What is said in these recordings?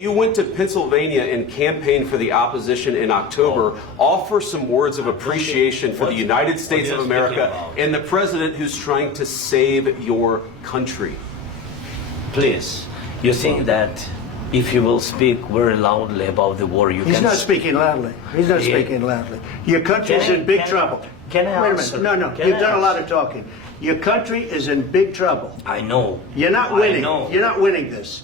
You went to Pennsylvania and campaigned for the opposition in October. Offer some words of appreciation for the United States of America and the president who's trying to save your country. Please, you think that if you will speak very loudly about the war, you can... He's not speaking loudly. He's not speaking loudly. Your country's in big trouble. Can I Wait a answer? minute. No, you've done a lot of talking. Your country is in big trouble. I know. You're not winning. I know. You're not winning this.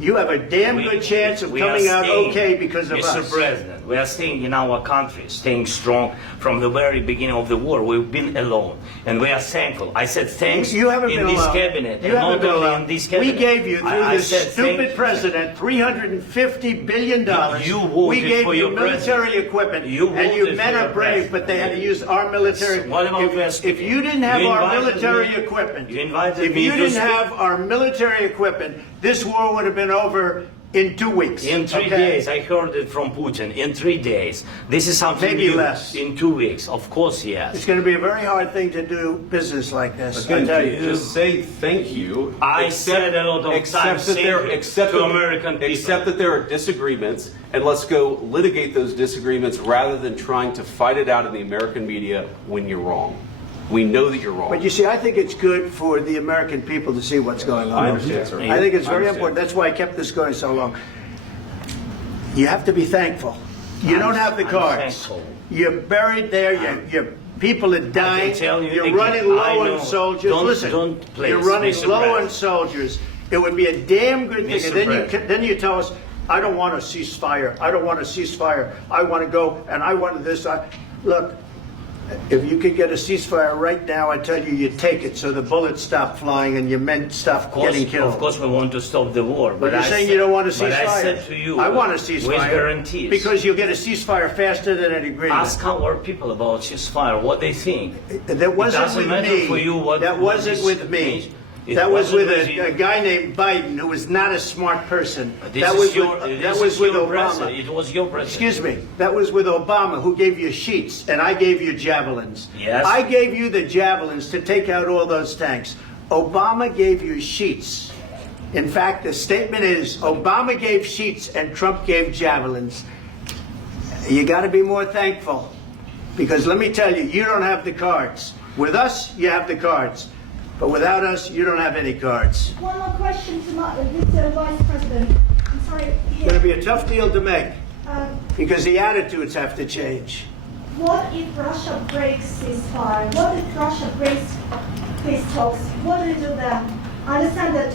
You have a damn good chance of coming out okay because of us. Mr. President, we are staying in our country, staying strong from the very beginning of the war. We've been alone, and we are thankful. I said thanks you haven't in been this alone. cabinet, You and haven't not been only alone. in this cabinet. We gave you, through this stupid thank president, $350 billion. You voted we gave for you your military president. equipment, You and you voted men for are your brave, president. but they had to use our military. What about If you didn't have our military equipment, you invited if me you to didn't speak. have our military equipment, this war would have been over in 2 weeks. In 3 days, I heard it from Putin. In 3 days, this is something Maybe new. less. In 2 weeks, of course, yes. It's going to be a very hard thing to do business like this. I Again, tell you. just say thank you. I said a lot of times to American people. Accept that there are disagreements, and let's go litigate those disagreements rather than trying to fight it out in the American media when you're wrong. We know that you're wrong. But you see, I think it's good for the American people to see what's going on. I understand, sir. I think it's very I understand. important. That's why I kept this going so long. You have to be thankful. You don't have the I'm cards. thankful. You're buried there. Your people are dying. tell you You're again, running low I know. on soldiers. Don't- Listen, please, you're running Mr. low President. on soldiers. It would be a damn good thing. Mr. And then you tell us, I don't want a ceasefire. I don't want a ceasefire. I want to go and I want this. Look. If you could get a ceasefire right now, I tell you, you take it so the bullets stop flying and your men stop getting killed. Of course, we want to stop the war. But you're saying you don't want a ceasefire. But I said to you, I want a ceasefire. with guarantees. Because you'll get a ceasefire faster than an agreement. Ask our people about ceasefire, what they think. That wasn't doesn't with matter me. for you what- That what wasn't is- with me. It That was wasn't with with you. a guy named Biden, who was not a smart person. This That is was your, with, this that was is with your Obama. president. It was your president. Excuse me. That was with Obama, who gave you sheets, and I gave you javelins. Yes. I gave you the javelins to take out all those tanks. Obama gave you sheets. In fact, the statement is Obama gave sheets and Trump gave javelins. You got to be more thankful, because let me tell you, you don't have the cards. With us, you have the cards. But without us, you don't have any cards. One more question to Mr. Vice President. I'm sorry. It's going to be a tough deal to make, Um, because the attitudes have to change. what if Russia breaks ceasefire? What if Russia breaks peace talks? What do you do then? I understand that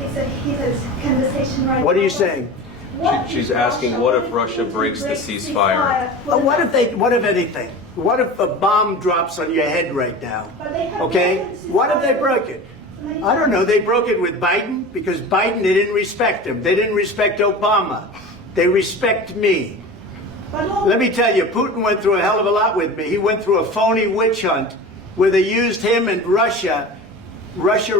it's a heated conversation right now. What are you saying? What She's if asking, what if Russia Putin breaks the ceasefire? What if anything? What if a bomb drops on your head right now? But they have Okay? broken the What if they ceasefire broke it? many I don't know. times. They broke it with Biden, because Biden, they didn't respect him. They didn't respect Obama. They respect me. But all- Let me tell you, Putin went through a hell of a lot with me. He went through a phony witch hunt where they used him and Russia. Russia.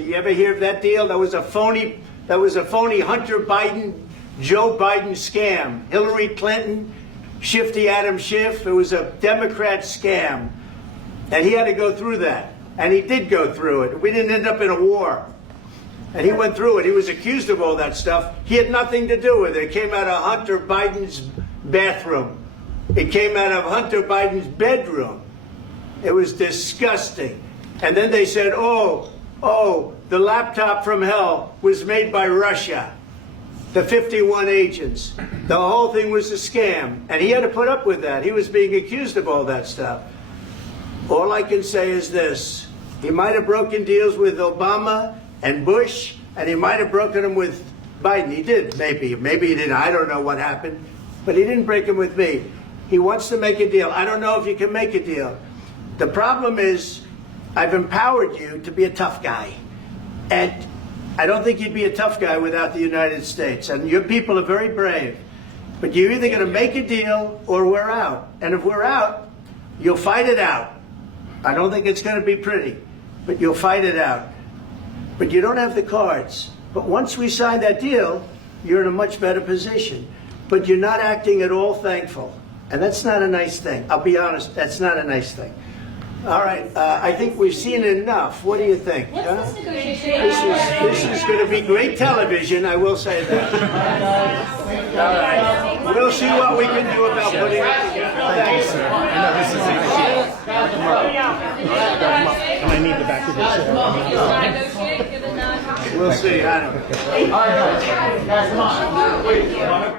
You ever hear of that deal? That was a phony Hunter Biden, Joe Biden scam. Hillary Clinton, Shifty Adam Schiff. It was a Democrat scam. And he had to go through that. And he did go through it. We didn't end up in a war. And he went through it. He was accused of all that stuff. He had nothing to do with it. It came out of Hunter Biden's bathroom. It came out of Hunter Biden's bedroom. It was disgusting. And then they said, oh, the laptop from hell was made by Russia. The 51 agents. The whole thing was a scam. And he had to put up with that. He was being accused of all that stuff. All I can say is this. He might have broken deals with Obama and Bush, and he might have broken them with Biden. He did, maybe. Maybe he didn't. I don't know what happened. But he didn't break them with me. He wants to make a deal. I don't know if you can make a deal. The problem is, I've empowered you to be a tough guy. And I don't think you'd be a tough guy without the United States. And your people are very brave. But you're either going to make a deal or we're out. And if we're out, you'll fight it out. I don't think it's going to be pretty, but you'll fight it out. But you don't have the cards. But once we sign that deal, you're in a much better position. But you're not acting at all thankful. And that's not a nice thing. I'll be honest, that's not a nice thing. All right, I think we've seen enough. What do you think? What's huh? this negotiation? This is going to be great television, I will say that. All right. We'll see what we can do about putting it together. Thanks. And I need the back of the chair. We'll see. I don't know.